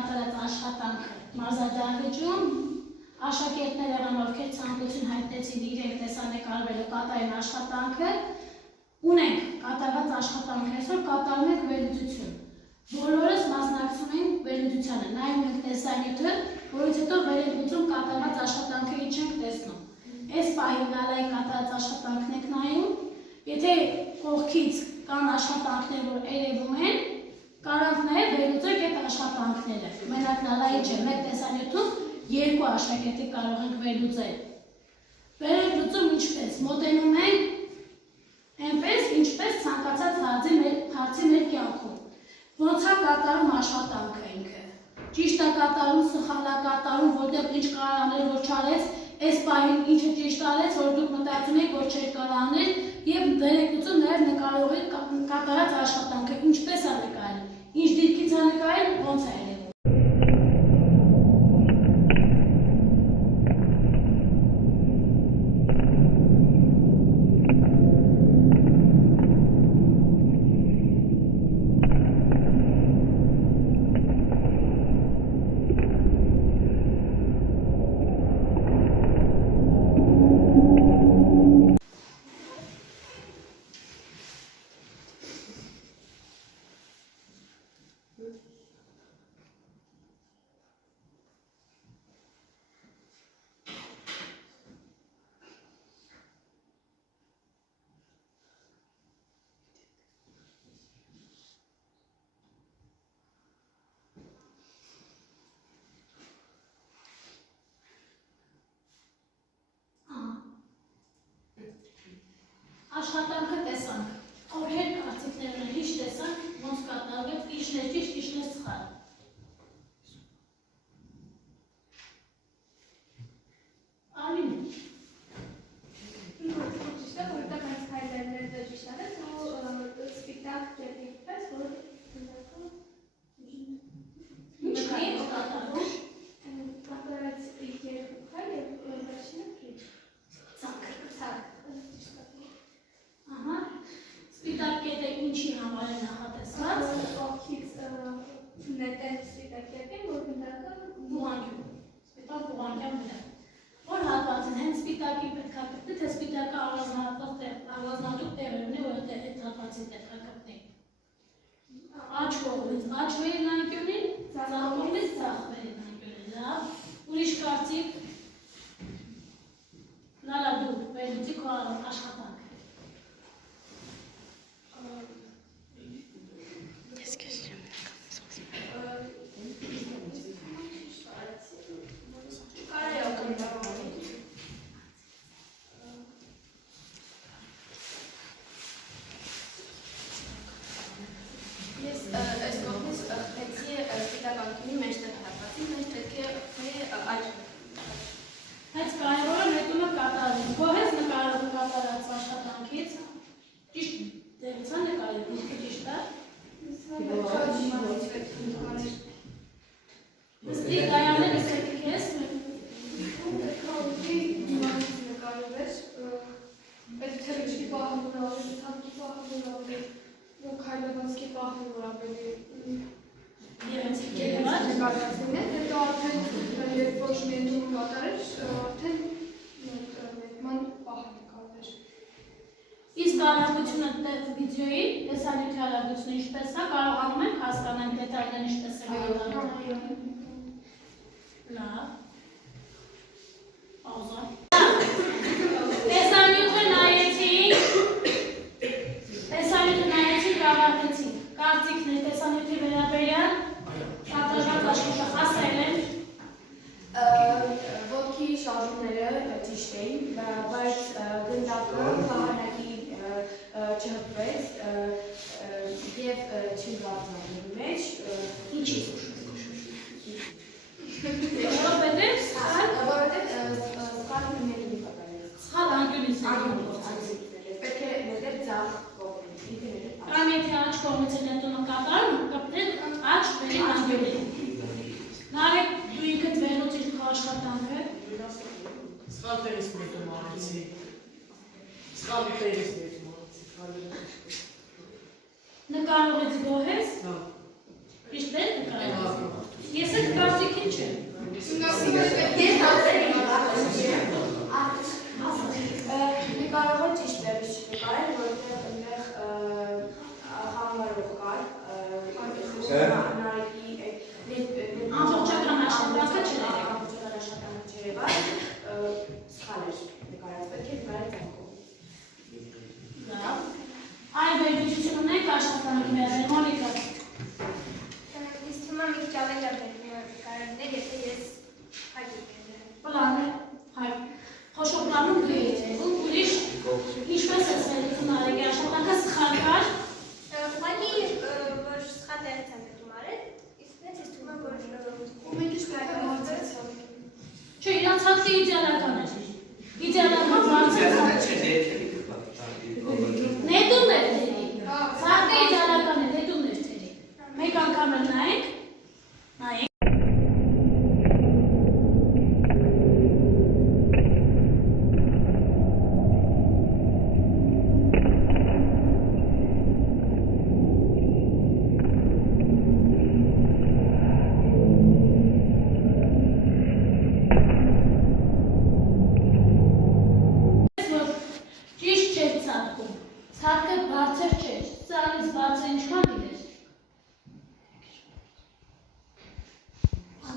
կատարած աշխատանքը մարզադահլիճում, աշակերտները ովքեր ցանկություն հայտնեցին իրենք տեսանկարվելու կատարեն աշխատանքը, ունենք կատարված աշխատանքը, այսօր կատարում ենք վերլուծություն։ Բոլորս մասնակցում ենք վերլուծությանը, նայում ենք տեսանյութը, որից հետո վեր ենք ուծում կատարված աշխատանքը ինչ ենք տեսնում։ Այս պահին լալայի կատարած աշխատանքն եք նայում, եթե կողքից կան աշխատանքներ, որ երևում են, կարող նաև վերլուծեք այդ աշխատանքները։ Մենակ լալայի չէ, մեկ տեսանյութում երկու աշակերտի կարող ենք վերլուծել։ Վեր ենք լուծում ինչպես, մոտենում ենք այնպես, ինչպես ցանկացած հարցի մեր կյանքում։ Ոնց է կատարում աշխատանքը ինքը։ Ճիշտ է կատարում, սխալ է կատարում, որտեղ ինչ կարող անել, որ չարեց, այս պահին ինչը ճիշտ արեց, որ դուք մտածում եք, որ չէր կարող անել, եւ վերլուծում նաև նկարողի կատարած աշխատանքը, ինչպես է նկարել, ինչ դիրքից է նկարել, ոնց է երևում։ Աշխատանքը տեսանք, ովքեր կարծիքներ ունեն, ինչ տեսանք, ոնց կատարվեց, ինչն է ճիշտ, ինչն է սխալ։ Արմին։ Ճիշտ է, որտեղ այս հայտարարները ճիշտ է, ու սպիտակ կերպի պես, որ Ինչքան է կատարվում։ Կատարած երկուքա եւ վերջինը քիչ։ Ցակ։ Ահա, սպիտակ կետը ինչի համար է նախատեսված։ Կողքից նետել սպիտակ կետին, որ գնդակը Բուղանկյուն, սպիտակ բուղանկյան վրա։ Որ հատվածին հենց սպիտակի պետք է գտնի, թե սպիտակը առանձնատուկ տեղ ունի, որտեղ այդ հատվածին պետք է գտնի։ Աջ կողմից աջ վերնանկյունին, ձախ կողմից ձախ վերնանկյունին, լավ։ Ուրիշ կարծիք, լալա դու վերլուծի քո աշխատանքը։ Ես այս կողմից խեցի սպիտականկյունի մեջտեղ հատվածի, մեջ պետք է աջ։ Հենց կարևորը նետումը կատարվում, գոհես նկարվում կատարած աշխատանքից, ճիշտ դերից է նկարել, ինքը ճիշտ է։ Ստի գայանները սետիք ես։ Այդ թերիչքի պահն որ ավելի, թանկի պահն որ ավելի, քայլավանցքի պահն որ ավելի Եվենց կերված։ նկարվածին է, հետո արդեն երբ ոչ նետում կատարեր, արդեն նետման պահն նկարվեր։ Իսկ արագությունը վիդեոյի, տեսանյութի արագությունը ինչպես է, կարողանում ենք հասկանալ դետալներ ինչպես է կատարվում։ Լավ։ Պաուզա։ Տեսանյութը նայեցինք, ավարտեցինք։ Կարծիքներ տեսանյութի վերաբերյալ կատարված աշխատանք ասել են։ Ոտքի շարժումները ճիշտ էին, բայց գնդակը վահանակի չհպվեց և չգավ ձավների մեջ։ Ինչի՞։ Որովհետև սխալ նմերի կատարեց։ Սխալ անկյունից Պետք է նետել ձախ կողմից։ Կամ եթե աջ կողմից է նետումը կատարում, կպտել աջ վերին անկյունին։ Նարեկ դու ինքդ վերլուծիր քո աշխատանքը։ Սխալ տեղից նետում արեցի։ Սխալ տեղից նետում արեցի։ Նկարողից գոհ ես։ Հա։ Ճիշտ է նկարել։ Ես Նկարողը ճիշտ է չնկարել, որտեղ այնտեղ համարող կար, ամբողջական աշխատանքը չներ եղել։ ամբողջական աշխատանքը չէր եղել, սխալ էր նկարած, պետք է նկարել ծաղկով։ Այլ վերլուծություն ունենք աշխատանքի վերել, Մոնիկա։ Ինձ թվում է մի քիչ ավելի կարևորներ, եթե ես հայտնի եմ։ Պլան է, հայ, խոշոր պլանում գրեիչ է, ուրիշ, ինչպես ես վերլուծում արեք, աշխատանքը սխալ կար, Ուղղակի որ սխալ տեղից եմ դու արել, իսկ նենց ես թվում է որ ու մենք ինչ կարողացած չէ, իրանց հացի իդեալական էր, իդեալական բարձր նետում էր թերի, սարկը իդեալական է, նետում էր թերի, մեկ անգամ էլ նայենք, Սարկը բարձր չէր, սարից բարձր ինչքան դիներ։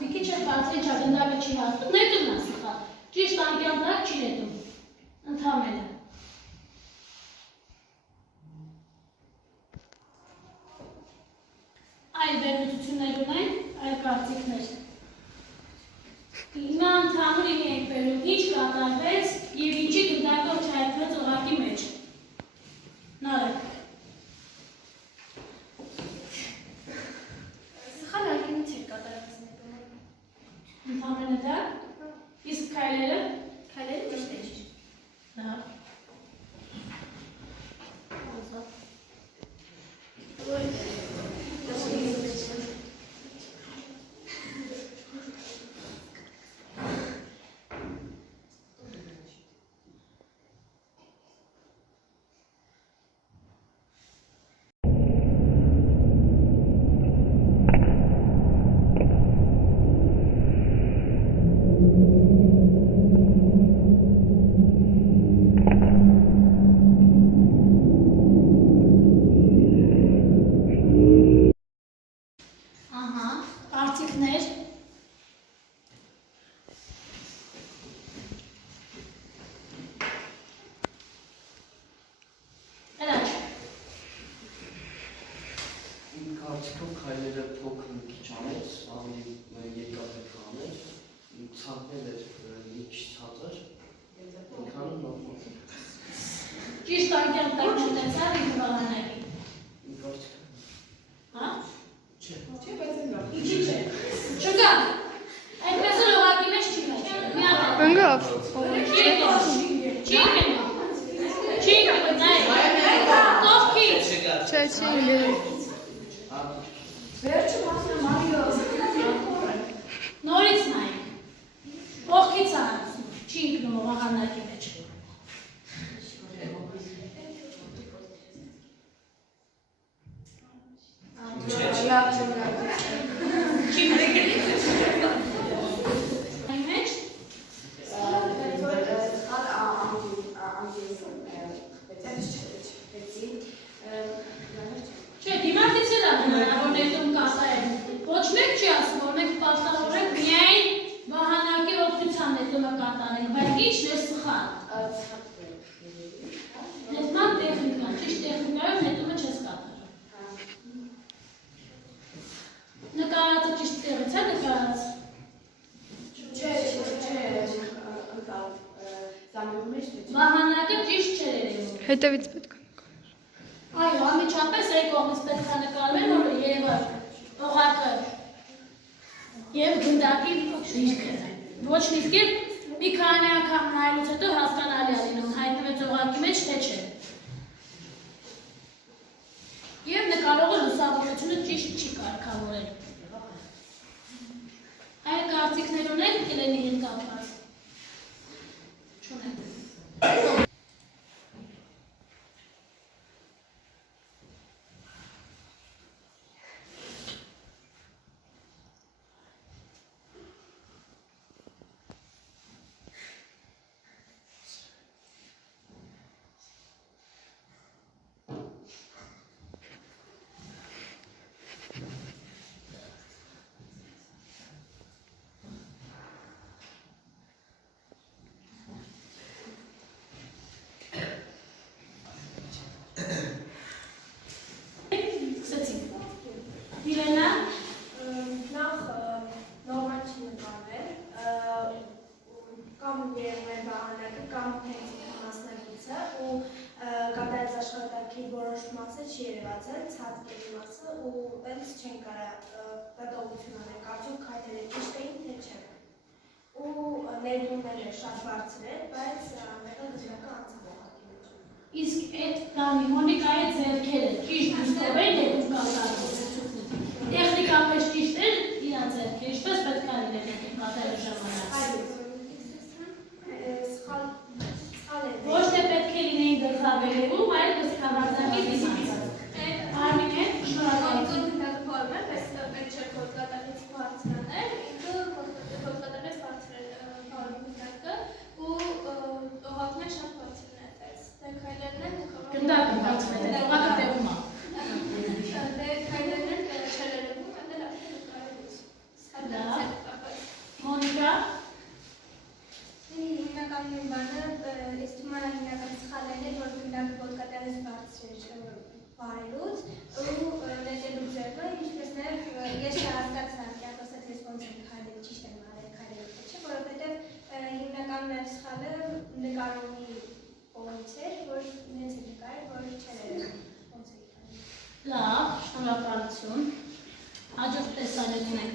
Մի քիչ էլ բարձր ինչա գնդակը չի հասնում, նետում նա սխալ, ճիշտ անկյան տակ չի նետում, ընդամենը։ Այլ վերլուծություններ ունենք, այլ կարծիքներ։ Հիմա ընդհանուր իմի ենք բերում, ինչ կատարվեց և ինչի գնդակով չհայտնվեց օղակի մեջ։ Նարեկ։ սխալ արգենից էր կատարած նետումը։ Ընդամենը դա, իսկ քայլերը։ Քայլերը միշտ էր։ Դա։ Կարծիքներ։ Հրաչ։ Իմ կարծիքով քայլերը փոքր մի քիչ անեց, ավելի երկար աներ, ցանկներ էր մի քիչ ցածր, ինքան նորմալ։ Ճիշտ անկյան տակ չունեցավ ինքը վահանակի։ Իմ կարծիքով։ Հա? Չէ։ չէ, բայց այն լավ։ Ինչի՞ չէ։ Չկա։ Այդպես էլ օղակի մեջ չի հաճել։ Մի հատ։ Ընկավ։ Չի գնում։ Չի գնում։ Չի գնում, նայ։ Կողքից։ Չէ, չի գնում։ Վերջը մասնամ արիոս։ Նորից նայ։ Կողքից անցնում։ Չի գնում վահանակի մեջ։ Չի Չէ, դիմացից էլ հնարավոր ներդում կասայել։ Ոչ մեկ չի ասում, որ մենք պարտավորենք միայն վահանակի օգնության ներդումը կատարենք, բայց ինչն է սխալ։ Ներդման տեխնիկան, ճիշտ տեխնիկայով ներդումը չես կատարում։ Նկարածը ճիշտ տեղից է նկարած։ Չէ, զանգում մեջ չէ։ Վահանակը ճիշտ չէր երևում։ Հետևից պետք է։ Այո, անմիջապես այդ կողմից պետք է նկարվել, որ երևար օղակը և գնդակի դիրքը։ Ոչ մի կերպ մի քանի անգամ նայելուց հետո հասկանալի է լինում հայտնվեց օղակի մեջ, թե չէ։ Եվ նկարողը լուսավորությունը ճիշտ չի կարգավորել։ Այլ կարծիքներ ունենք Կիլենի հետ կապված։ Չունենք։ բացել ցածկերի մասը ու այնց չեն կարող դատողություն անել, կարծում քայլերը ճիշտ էին, թե չէ։ Ու ներդրումները շատ բարձր էր, բայց ամենը դժվարը անցավ ուղղակի մեջ։ Իսկ այդ կանի Մոնիկայի ձեռքերը ճիշտ դուրսով են դեպի կատարում։ Տեխնիկապես ճիշտ էր իր ձեռքերը, ինչպես պետք է լինի կատարելու ժամանակ։ Ոչ թե պետք է լինեին գլխավերևում, այլ գլխավարձակի դիմաց։ Արմինե, շնորհակալություն։ Գնդակը բացվել է, տողակը տեղում է։ Մոնիկա, Հիմնական բանը ես թվում է հիմնական սխալն էր, որ գնդակը ոտկատեղից բարձր էր վարելուց ու նետելու ձևը, ինչպես նաև ես չհասկացա, իրակ ասած ես ոնց եմ քայլել, ճիշտ եմ արել քայլել, թե չէ, որովհետև հիմնական մեր սխալը նկարողի կողմից էր, որ ինձ է նկարել, որ չէր ոնց է քայլել։ լավ, շնորհակալություն։ Հաջորդ տեսանյութն ենք